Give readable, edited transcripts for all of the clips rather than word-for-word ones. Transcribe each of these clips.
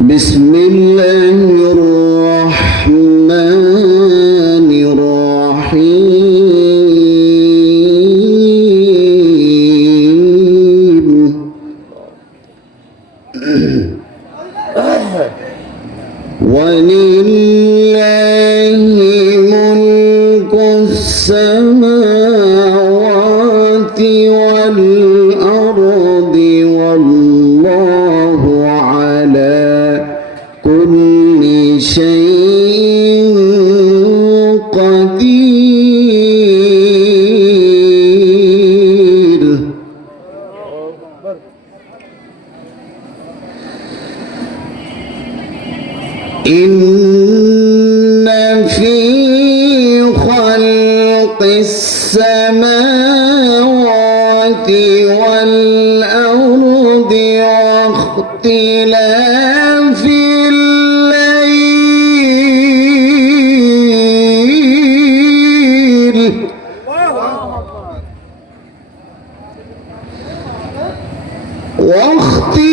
بسم الله الرحمن الرحيم ولله ملك السماوات والأرض والله على كل شيء قدير إن في خلق السماوات والأرض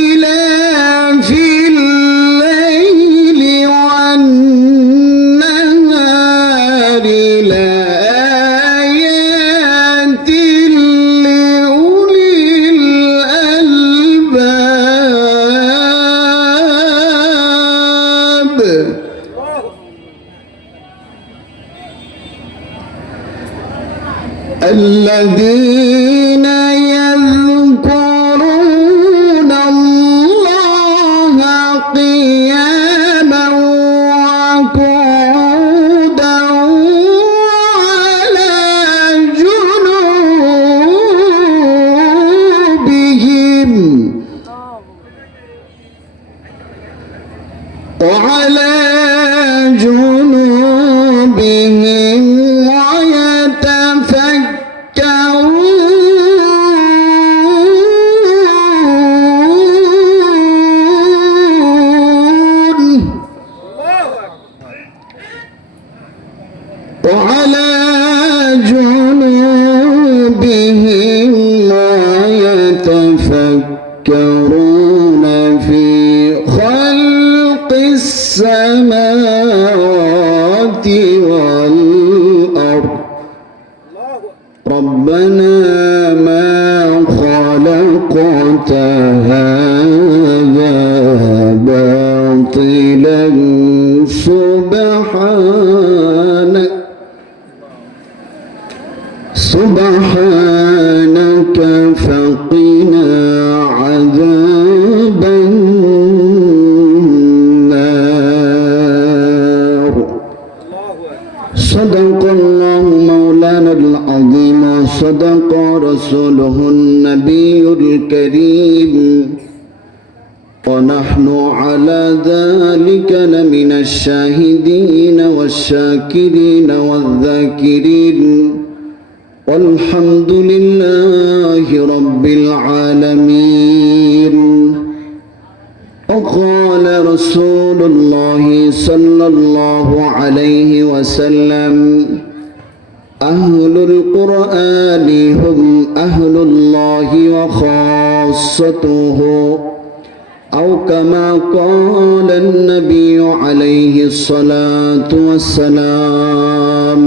واختلاف الليل والنهار لآيات لأولي الألباب الذين يذكرون الله قياما وقعودا وعلى جنوبهم وعلى جنوبهم ويتفكرون في خلق السماوات والأرض ربنا ما خلقت هذا باطلا سبحانك فقنا عذاب النار صدق الله مولانا العظيم وصدق رسوله النبي الكريم ونحن على ذلك لمن الشاهدين والشاكرين والذاكرين والحمد لله رب العالمين وقال رسول الله صلى الله عليه وسلم أهل القرآن هم أهل الله وخاصته أو كما قال النبي عليه الصلاة والسلام